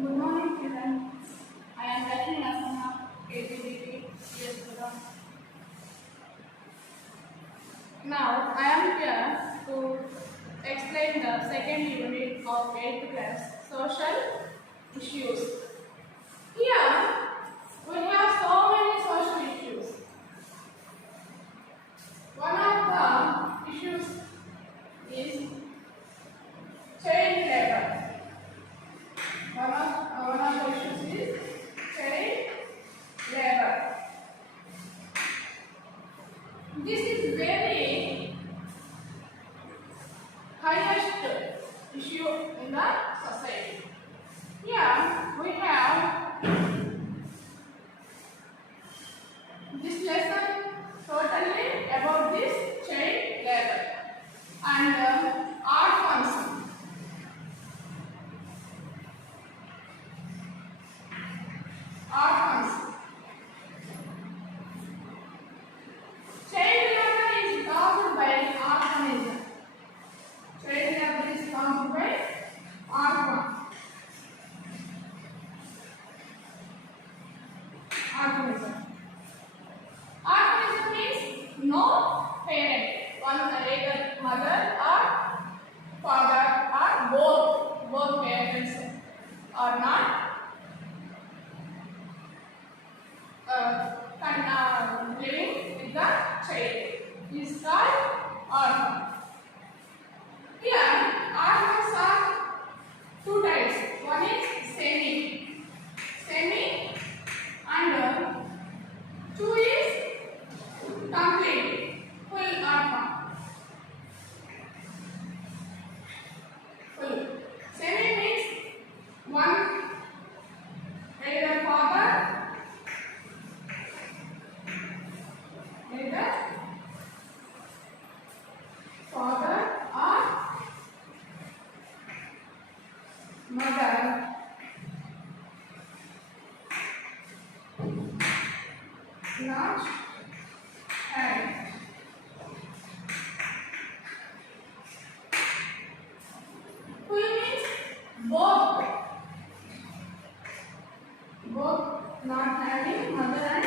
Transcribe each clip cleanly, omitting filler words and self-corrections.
Good morning, children. I am Lakshmi of KGBV. Yes, PURAM. Now, I am here to explain the second unit of 8th class, social issues. Here, we have so many social issues. One of the issues is child labor. One of the issues is child labor. This is very highest issue in the society. Here we have this lesson totally about this child labor and art forms. Art forms. Child labor is caused by organism. Child labor is caused by organism. Organism means no parent. One either mother or father or both parents are not living with the child. Is called orphan. Here, orphans are two types. One is semi, and two is complete, full orphan. Full. Semi means one either father, or mother, not child. Full means both, not having mother and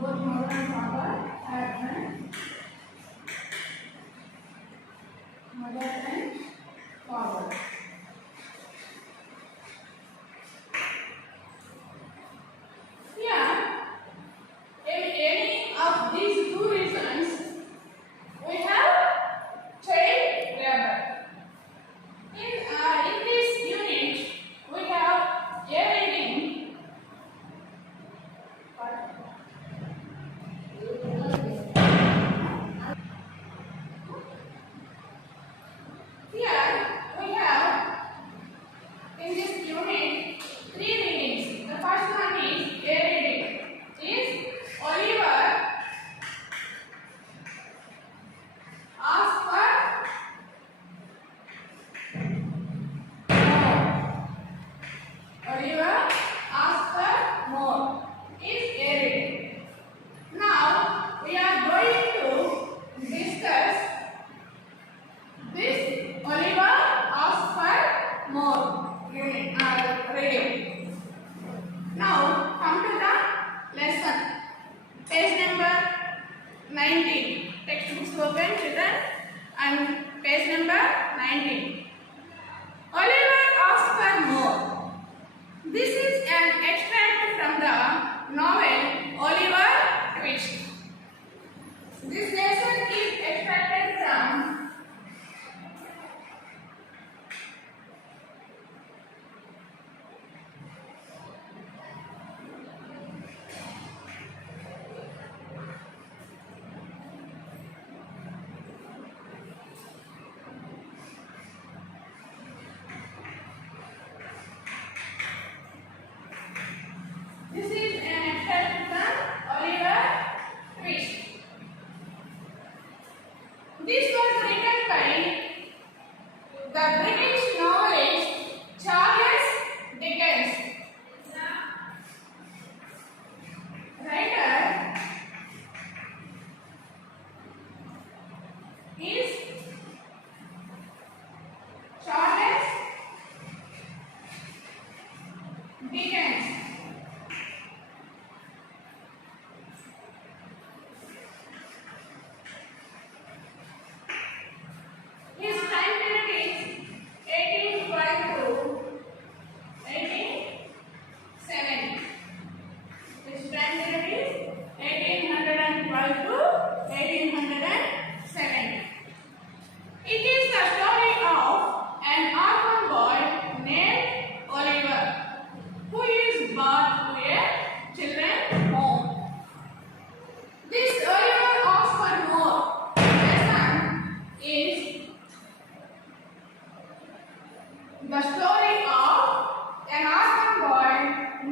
both mother and father and mother and father. Here, in any of these two reasons, we have child labor. In this unit, we have a reading. Here we have in this unit three readings. The first one is a reading. Is Oliver asked for more. Oliver asked for more. Is a reading. Now we are going to discuss this Oliver asked for more reading. Now come to the lesson. Page number 19. Textbooks open, children, and page number 19. Oliver asked for more. This is an extract from the novel Oliver Twist. This lesson is extracted from Oliver Twist. This was written by the British novelist Charles Dickens. Writer is The story of an orphan boy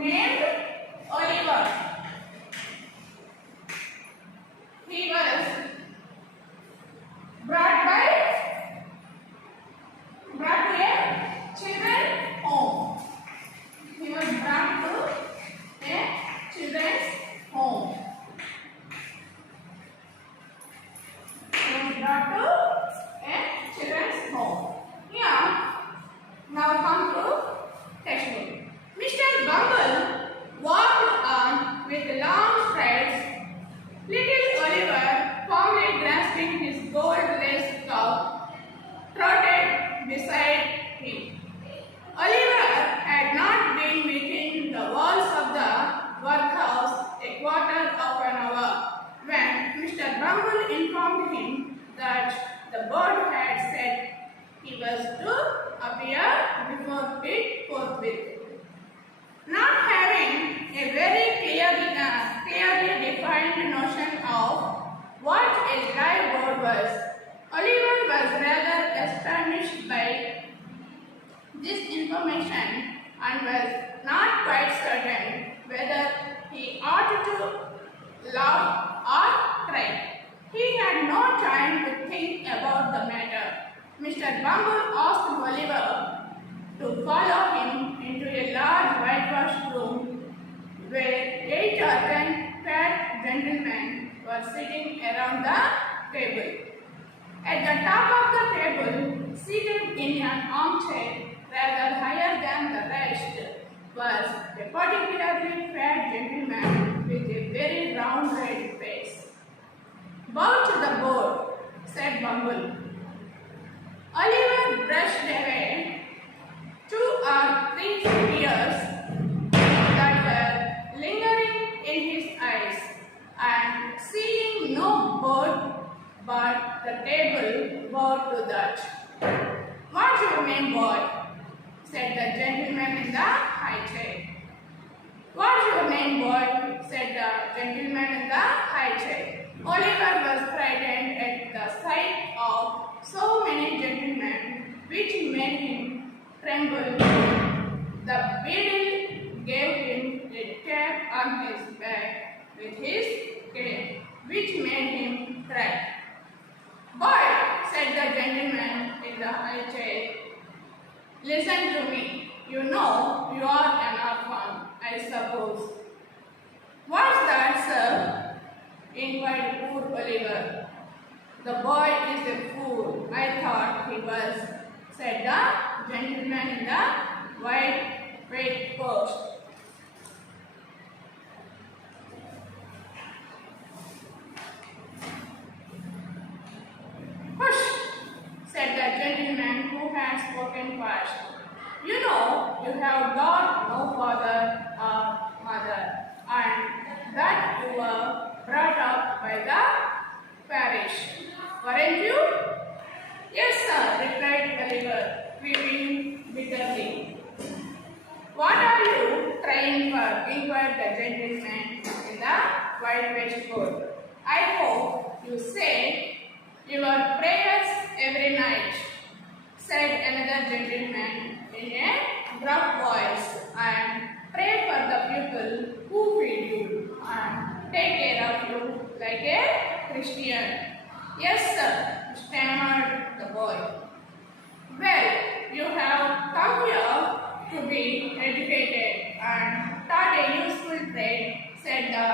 named Oliver. He was brought to a children's home. He was brought to a children's home. He was brought to a children's home. Here, now come to textbook. Mr. Bumble walked on with long strides. Little Oliver, firmly grasping his gold-laced cup, trotted beside him. Oliver had not been within the walls of the workhouse a quarter of an hour when Mr. Bumble informed him that the bird had said he was to appear before it forthwith. Not having a very clearly defined notion of what a dry bird was, Oliver was rather astonished by this information and was not quite certain whether he ought to laugh or cry. He had no time to think about the matter. Mr. Bumble asked Oliver to follow him into a large whitewashed room where 8 or 10 fat gentlemen were sitting around the table. At the top of the table, seated in an armchair rather higher than the rest, was a particularly fat gentleman with a very round red face. "Bow to the board," said Bumble. Oliver brushed away 2 or 3 tears that were lingering in his eyes, and seeing no board but the table, bowed to that. "What's your name, boy?" said the gentleman in the high chair. "What's your name, boy?" said the gentleman in the high chair. Oliver was frightened at the sight of so many gentlemen, which made him tremble. The beadle gave him a tap on his back with his cane, which made him cry. "Boy," said the gentleman in the high chair, "listen to me. You know you are an orphan, I suppose." "What's that, sir?" inquired poor Oliver. "The boy is a fool. I thought he was," said the gentleman in the white waistcoat. "Hush," said the gentleman who had spoken first. "You know you have got no father or mother, and that you were brought up by the parish, weren't you?" "Yes, sir," replied Oliver, weeping bitterly. "What are you trying for?" inquired the gentleman in the white waistcoat. "I hope you say your prayers every night," said another gentleman in a gruff voice, "and pray for the people who feed you and take care of you like a Christian." "Yes, sir," stammered the boy. "Well, you have come here to be educated and taught a useful trade," said the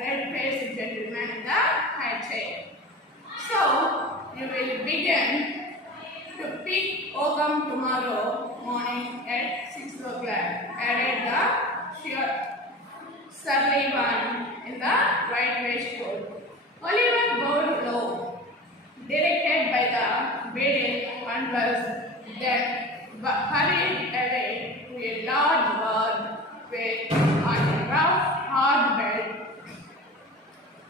red-faced gentleman in the high chair. "So, you will begin to pick oakum tomorrow morning at 6 o'clock, added the surly one in the white waistcoat. Oliver bowed low, directed by the beadle, and was then hurried away to a large ward with on a rough, hard bed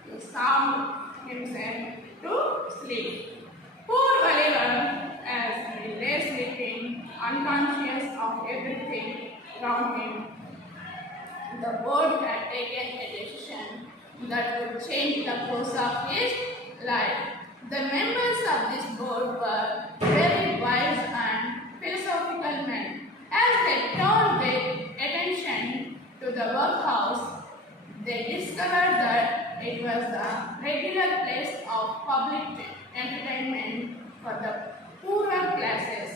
to sound himself to sleep. Poor Oliver, as he lay sleeping, unconscious of everything around him, the board had taken a decision that would change the course of his life. The members of this board were very wise and philosophical men. the workhouse, they discovered that it was the regular place of public entertainment for the poorer classes.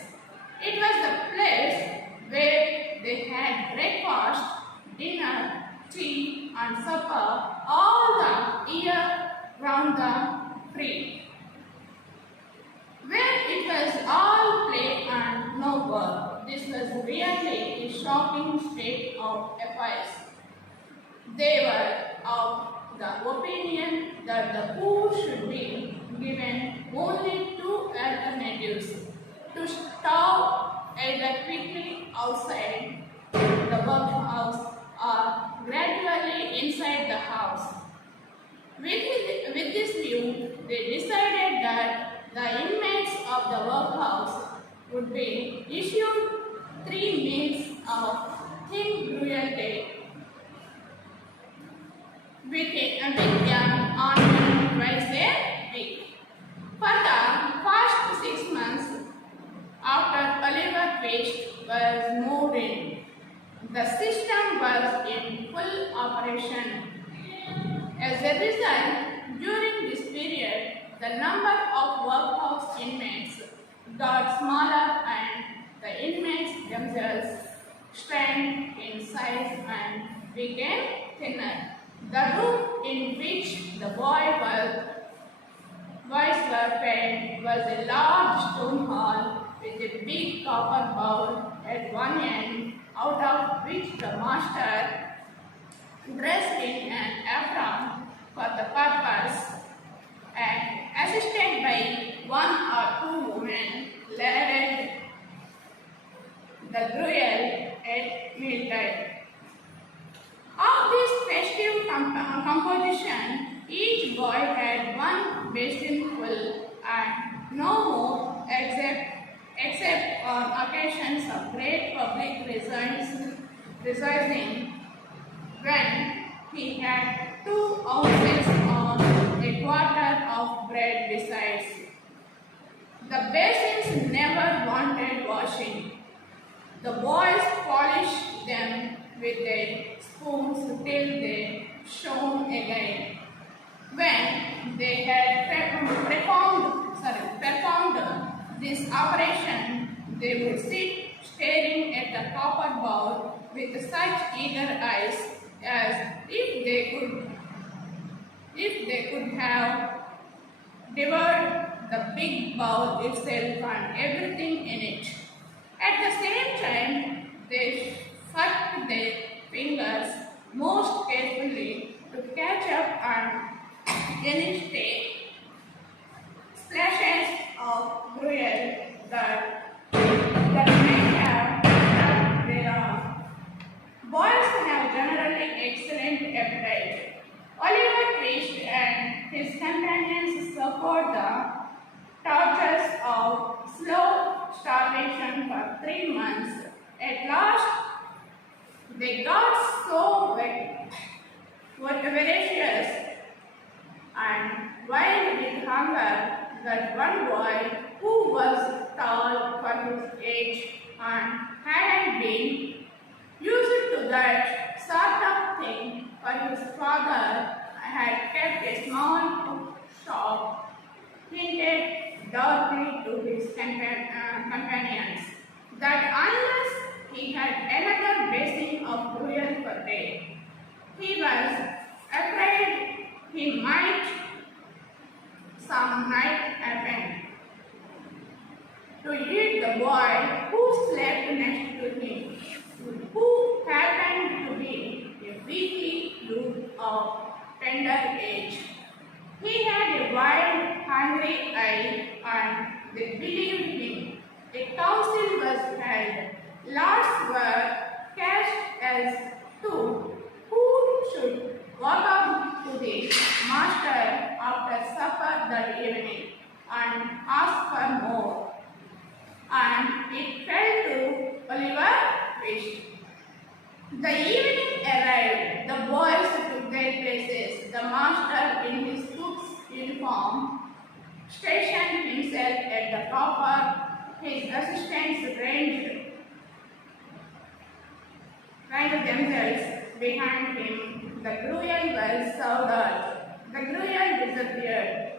It was the place where they had breakfast, dinner, tea and supper all the year round the free. Where it was all play and no work. This was really a shocking state of affairs. They were of the opinion that the poor should be given only two alternatives: to starve either quickly outside the workhouse or gradually inside the house. With this view, they decided that the inmates of the workhouse would be issued 3 meals of thin gruel day with an onion twice a week. For the first 6 months after Oliver Twist was moved in, the system was in full operation. As a result, during this period, the number of workhouse inmates got smaller and the inmates themselves shrank in size and became thinner. The room in which the boys were fed was a large stone hall with a big copper bowl at one end, out of which the master, dressed in an apron for the purpose and assisted by 1 or 2 women, ladled the gruel at mealtime. Of this festive composition, each boy had 1 basinful and no more, except on occasions of great public rejoicing, when he had 2 ounces or a quarter of bread besides. The basins never wanted washing. The boys polished them with their spoons till they shone again. When they had performed this operation, they would sit staring at the copper bowl with such eager eyes as if they could have devoured the big bowl itself and everything in it. At the same time, they sucked their fingers most carefully to catch up and any splashes of gruel that may have stuck thereon. Boys have generally excellent appetite. Oliver Twist and his companions suffered the tortures of slow starvation for 3 months. At last, they got so voracious and wild with hunger that one boy, who was tall for his age and hadn't been used to that sort of thing, for his father had kept a small shop, hinted darkly to his companions that unless he had another basin of gruel per day, he was afraid he might some night happen to eat the boy who slept next to him, who happened to be a weakly youth of tender age. He had a wild, hungry eye, and they believed him. A council was held. Lots were cast as to who should walk up to the master after supper that evening and ask for more. And it fell to Oliver Twist. The evening arrived. The boys took their places. The master, in his cook's uniform, stationed himself at the copper. His assistants ranged themselves behind him, the gruel was served out. The gruel disappeared.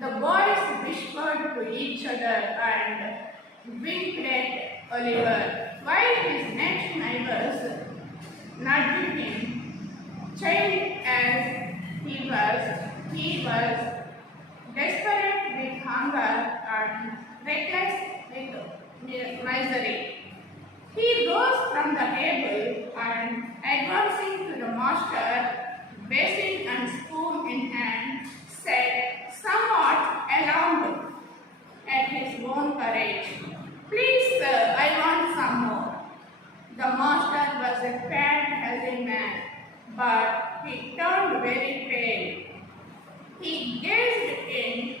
The boys whispered to each other and winked at Oliver, while his next neighbors nudged him. Child as he was desperate with hunger and reckless with misery. He rose from the table and, advancing to the master, basin and spoon in hand, said, somewhat alarmed at his own courage, please, sir, I want some more. The master was a fat, healthy man, but he turned very pale. He gazed in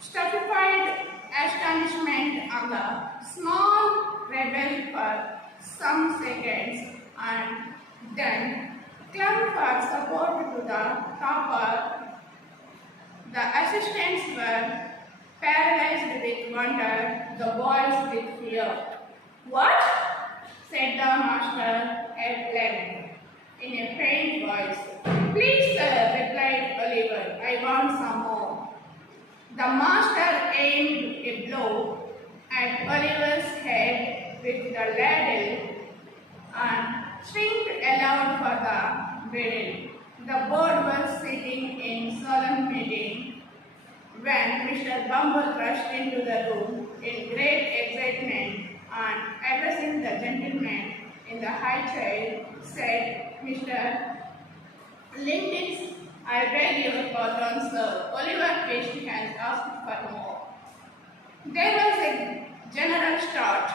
stupefied astonishment on the small rebel for some seconds and then clung for support to the topper. The assistants were paralyzed with wonder, the boys with fear. What? Said the master at length in a faint voice. Please, sir, replied Oliver, I want some more. The master aimed a blow at Oliver's head with the ladle and shrieked aloud for the beadle. The board was sitting in solemn meeting when Mr. Bumble rushed into the room in great excitement and addressing the gentleman in the high chair, said, Mr. Lincoln, I beg your pardon, sir. Oliver Twist has asked for more. There was a general start.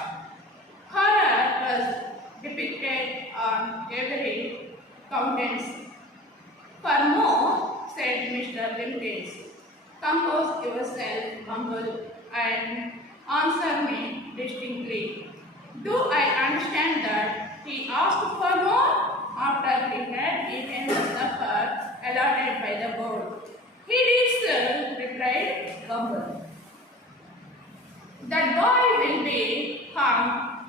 Horror was depicted on every countenance. For more, said Mr. Lincoln, compose yourself, Bumble, and answer me distinctly. Do I understand that he asked for more after he had eaten the supper allotted by the board? He did, sir, replied Bumble. That boy will be hung,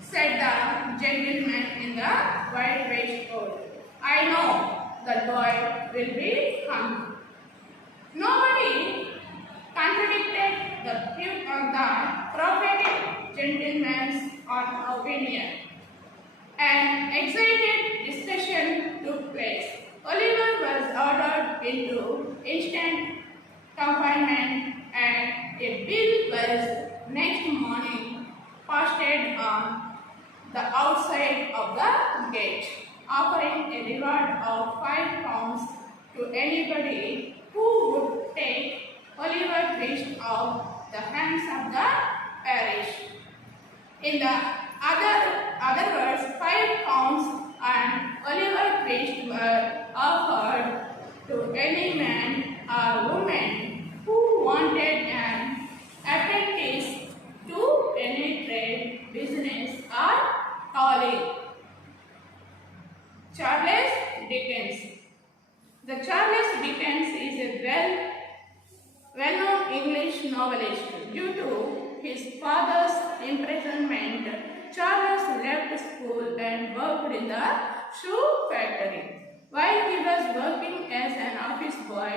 said the gentleman in the white waistcoat. I know that boy will be hung. Nobody contradicted the prophetic gentleman's opinion. An excited discussion took place. Oliver was ordered into instant confinement and a bill was next morning posted on the outside of the gate, offering a reward of £5 to anybody who would take Oliver Twist off the hands of the parish. In the other words, £5 and Oliver Twist were offered to any man or woman who wanted an apprentice to any trade, business or calling. Charles Dickens. The Charles Dickens is a well-known English novelist. Due to his father's imprisonment, Charles left school and worked in the shoe factory. While he was working as an office boy,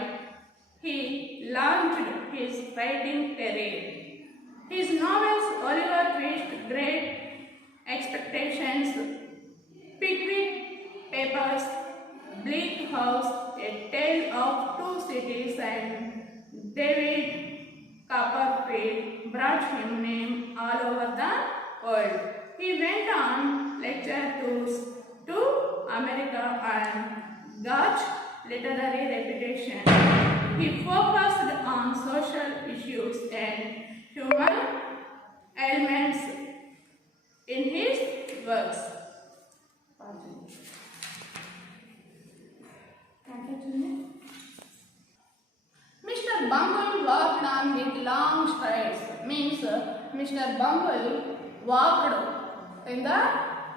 he launched his writing career. His novels Oliver Twist, Great Expectations, Pickwick Papers, Bleak House, A Tale of Two Cities, and David Copperfield brought him name all over the world. He went on lecture tours to America and got literary reputation. He focused on social issues and human ailments in his works. Mr. Bumble walked on with long strides. Means Mr. Bumble walked in the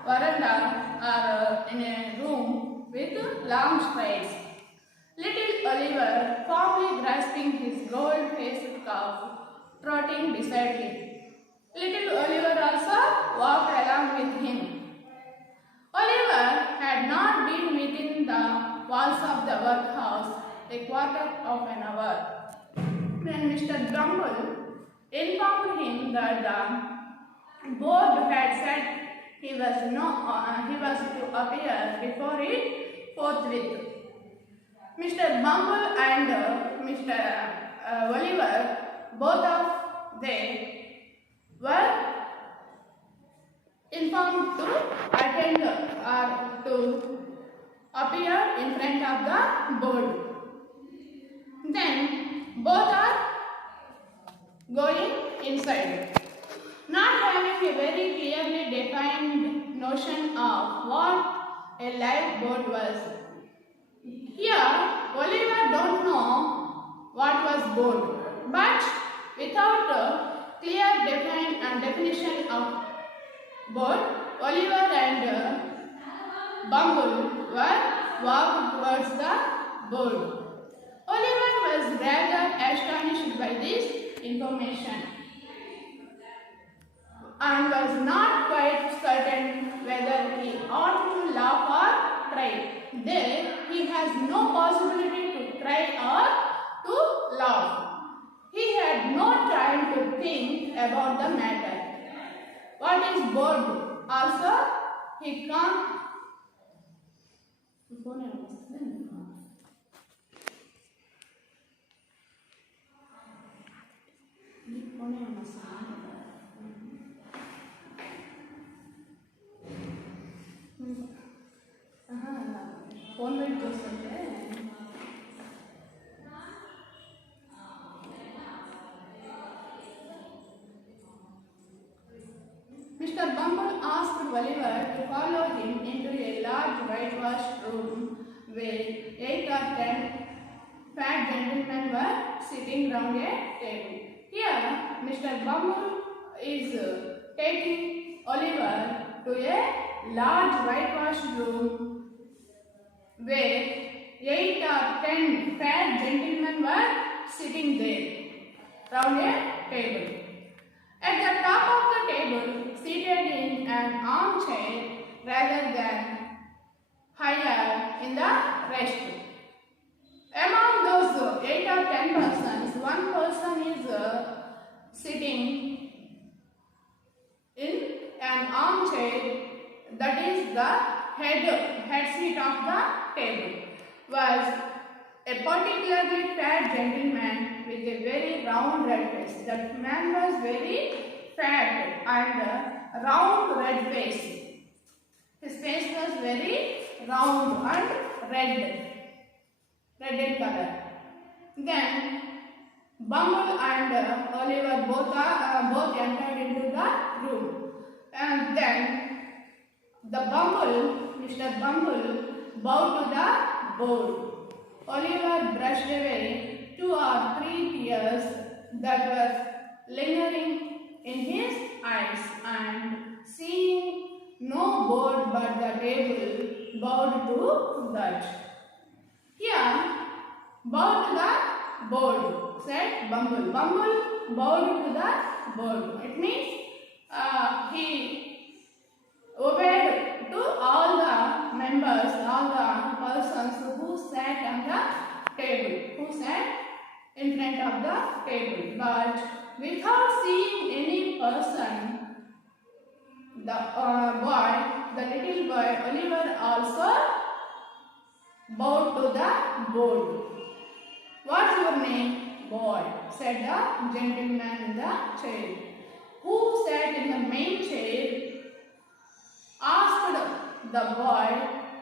veranda or in a room with long strides. Little Oliver, firmly grasping his gold-faced calf, trotting beside him. Little Oliver also walked along with him. Oliver Oliver had not been within the walls of the workhouse a quarter of an hour when Mr. Bumble informed him that the board had said he was to appear before it forthwith. Mr. Bumble and Mr. Oliver, both of them were informed to attend or to appear in front of the board. Then both are going inside. Not having a very clearly defined notion of what a live board was. Here, Oliver don't know what was board, but without a clear definition of board, Oliver and Bumble were walked towards the board. Oliver was rather astonished by this information and was not quite certain whether he ought to laugh or cry. There, he has no possibility to cry or to laugh. He had no time to think about the matter. What is bored? Also, he can't. Phone wait చేస్తుంటే Mr. Bumble asked Oliver to follow him into a large whitewashed room where 8 or 10 fat gentlemen were sitting round a table. Here, Mr. Bumble is taking Oliver to a large whitewashed room where 8 or 10 fat gentlemen were sitting there round a table. At the top of the table, seated in an armchair rather than higher in the rest. Among those 8 or 10 persons, one person is sitting in an armchair, that is the head seat of the table, was a particularly fat gentleman with a very round red face. That man was very fat and round red face. His face was very round and red in color. Then Bumble and Oliver both entered into the room, and then Mr. Bumble bowed to the board. Oliver brushed away 2 or 3 tears that were lingering in his eyes, and seeing no board but the table, bowed to that. Here, bow to the board, said Bumble. Bumble bowed to the board. It means he obeyed to all the members, all the persons who sat on the table, who sat in front of the table. But without seeing any person, the little boy Oliver also bowed to the board. What's your name, boy? Said the gentleman in the chair. Who sat in the main chair asked the boy,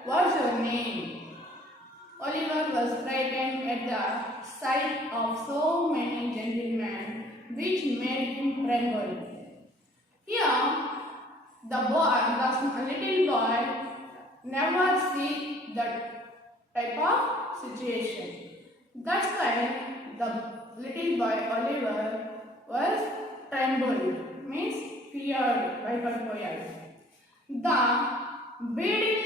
what's your name? Oliver was frightened at the sight of so many gentlemen, which made him tremble. Here, the little boy never see that type of situation. That's why the little boy Oliver was trembled, means feared, భయపడిపోయాడు. The beadle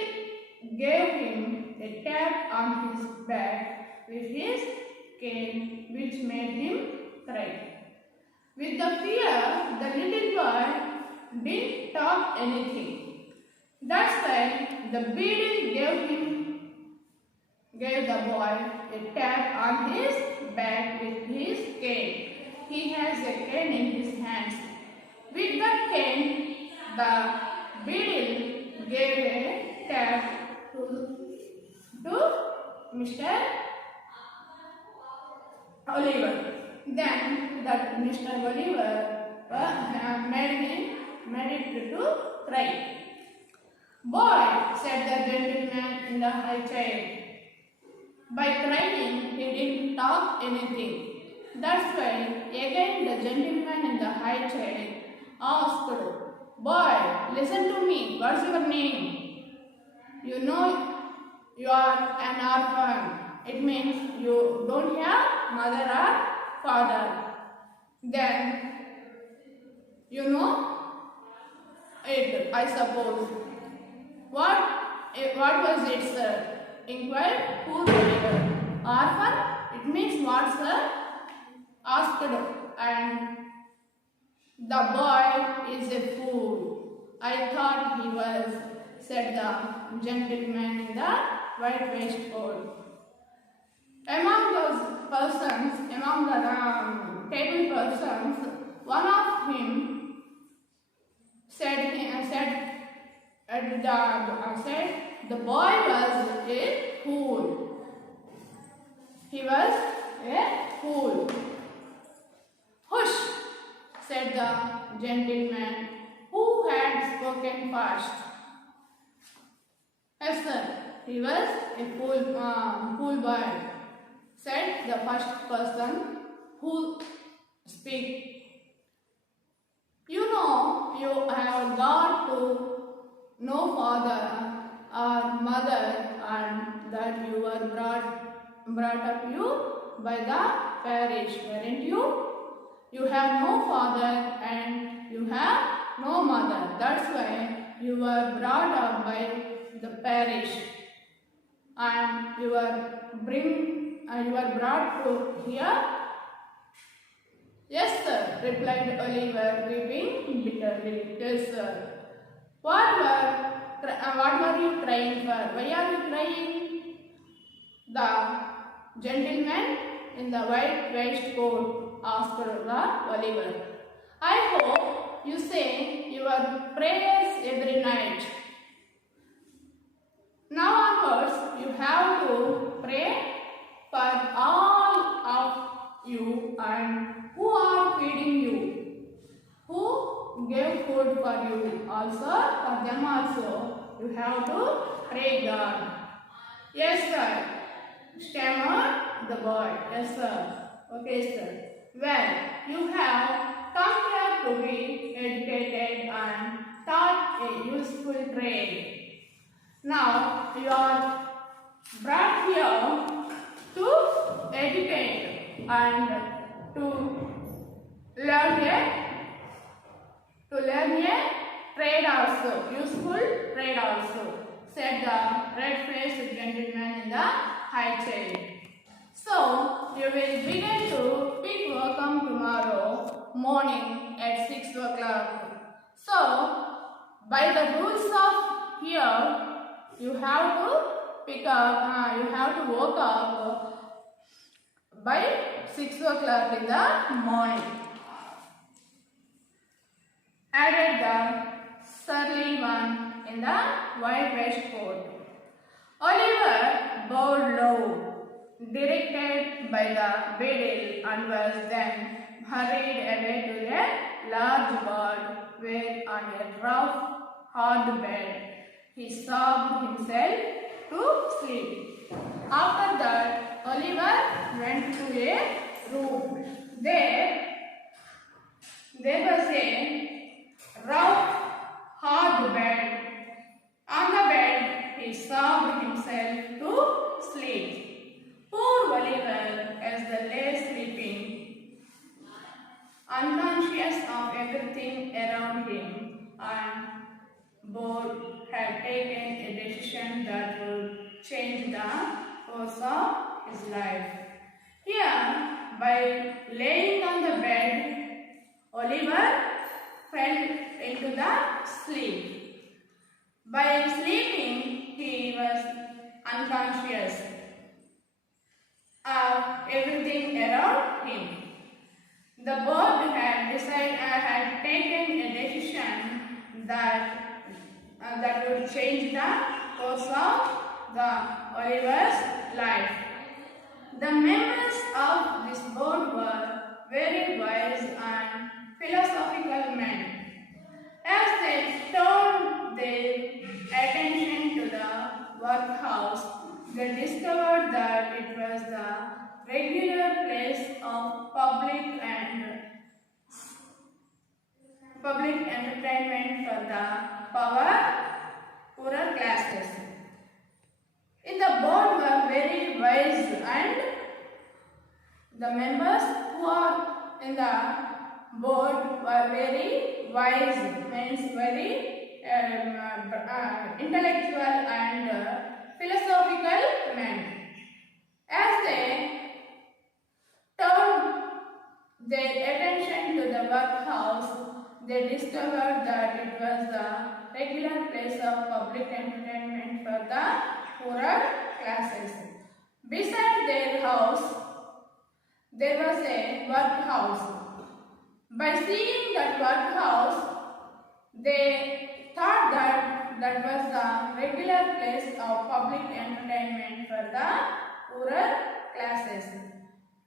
gave him a tap on his back with his cane, which made him cry. With the fear, the little boy didn't talk anything. That's why the beadle gave the boy a tap on his back with his cane. He has a cane in his hands. With the cane, the beadle gave a tap to Mr. Oliver. Then that Mr. Oliver made it to cry. Boy, said the gentleman in the high chair. By crying, he didn't talk anything. That's why, again the gentleman in the high chair asked, Boy, listen to me. What's your name? You know you are an orphan. It means you don't have mother or father. Then, you know it, I suppose. What was it, sir? Inquired poor Oliver. Orphan? It means what, sir? Asked, and the boy is a fool. I thought he was, said the gentleman in the white waistcoat. Among those persons, among the table persons, one of him said the boy was a fool. He was a fool. Hush, said the gentleman who had spoken first. Yes, sir, he was a fool boy, said the first person who speak. You know, you have got to no father or mother, and that you were brought up you by the parish, weren't you? You have no father and you have no mother. That's why you were brought up by the parish, and you were brought to here. Yes, sir, replied Oliver, weeping bitterly. Yes, sir. What were you crying for? Why are you crying? The gentleman in the white waistcoat asked the Oliver. I hope you say your prayers every night. Now onwards, you have to pray for all of you and who are feeding you, who gave food for you also, for them also, you have to pray God. Yes, sir, stammered the boy. Yes, sir. Okay, sir. Well, you have come here to be educated and taught a useful trade. Now, you are brought here to educate and to learn a trade also, useful trade also, said the red-faced gentleman in the high chair. So, you will begin to pick workum tomorrow morning at 6 o'clock. So, by the rules of here, you have to woke up by 6 o'clock in the morning. Added the surly one in the white waistcoat. Oliver bowed low, directed by the beadle, and was then hurried away to a large ward where on a rough, hard bed he sobbed himself to sleep. After that, Oliver went to a room. There was a rough, hard bed. On the bed, he sobbed himself to sleep. Poor Oliver, as they lay sleeping, unconscious of everything around him, and both had taken a decision that would change the course of his life. Here, by laying on the bed, Oliver fell into the sleep. By sleeping, he was unconscious of everything around him. The board had taken a decision that would change the course of the Oliver's life. The members of this board were very wise and philosophical men. As they turned their attention to the workhouse, they discovered that it was the regular place of public entertainment for the poorer classes. In the board were very wise, and the members who are in the board were very wise, means very intellectual and philosophical men. As they turned their attention to the workhouse, they discovered that it was the regular place of public entertainment for the poorer classes. Beside their house, there was a workhouse. By seeing that workhouse, they thought that was the regular place of public entertainment for the poorer classes.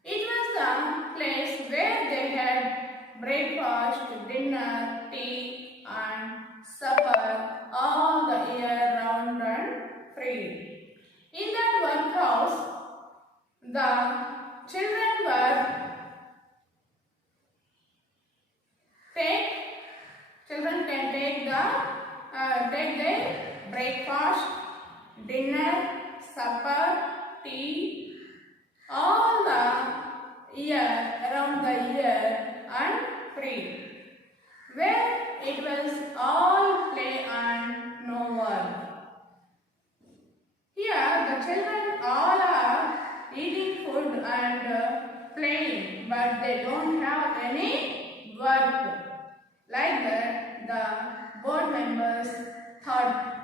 It was the place where they had breakfast, dinner, tea and supper all the year round and free. In that workhouse, the children can take their breakfast, dinner, supper, tea all the year, around the year and free, where it was all play and no work. Here the children all are eating food and playing, but they don't have any work. Like that, the board members thought.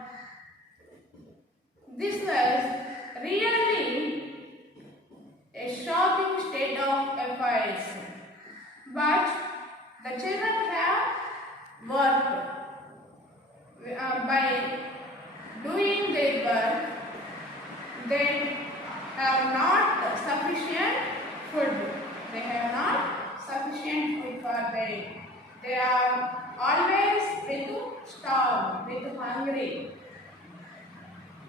This was really a shocking state of affairs. But the children have work. By doing their work, they have not sufficient food. They have not sufficient food for them. They are always starved, hungry.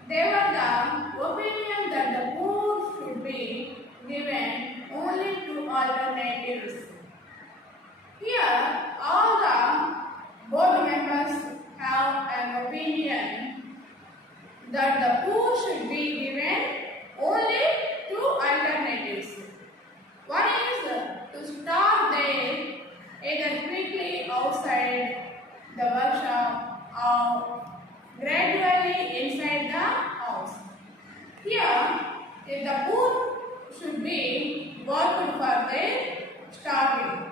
They were the opinion that the poor should be given only two alternatives. Here, all the board members have an opinion that the poor should be given only two alternatives. One is to starve them either quickly outside the workshop or gradually inside the house. Here, if the poor should be worked for their starving,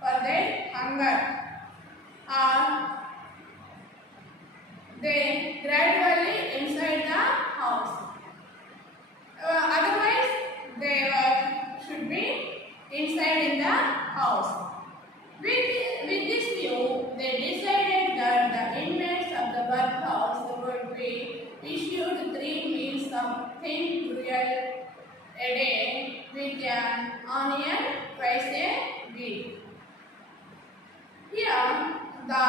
for their hunger, or they gradually inside the house. Otherwise, they should be inside in the house. With this view, they decided that the inmates of the workhouse would be issued 3 meals of thin gruel a day with an onion twice a week. Here, the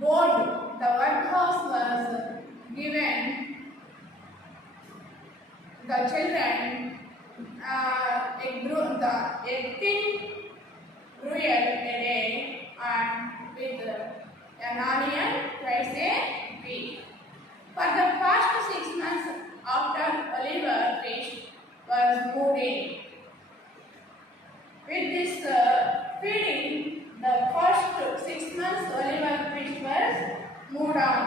workhouse was given the children a thin gruel a day and with an onion twice a week. For the first 6 months after Oliver Fish was moved in. With this feeding, the first 6 months Oliver Fish was moved on.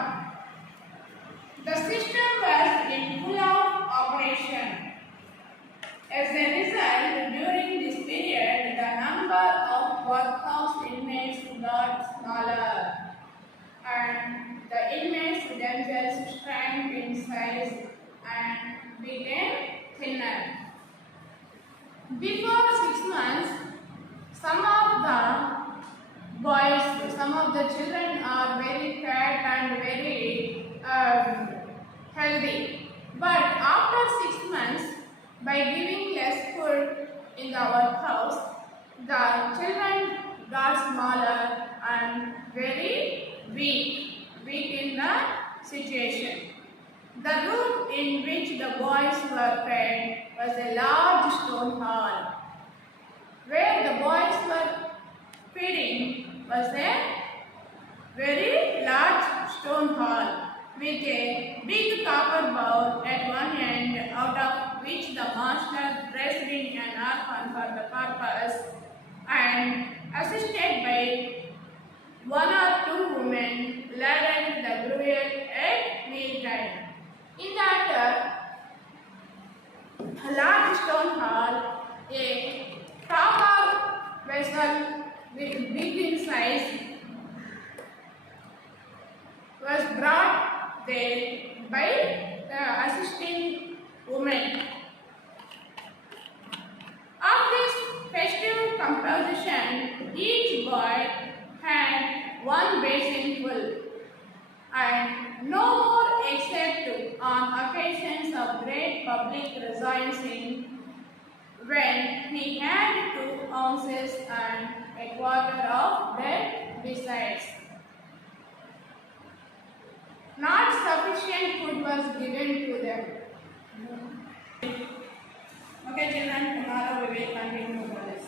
The system was in full of operation. As a result, during this period, the number of workhouse inmates got smaller, and the inmates themselves size and became thinner. Before 6 months, some of the children are very fat and very healthy. But after 6 months, by giving less food in our house, the children got smaller and very weak in the situation. The room in which the boys were fed was a large stone hall. Where the boys were feeding was a very large stone hall with a big copper bowl at one end, out of which the master pressed in an orphan for the purpose, and assisted by one or two women ladled the gruel at mealtime. In that large stone hall, a copper vessel with big in size was brought there by the assisting woman. Of this festive composition, each boy had one basin full, and no more except on occasions of great public rejoicing, when he had 2 ounces and a quarter of bread besides. Not sufficient food was given to them. Okay children, tomorrow we will continue this.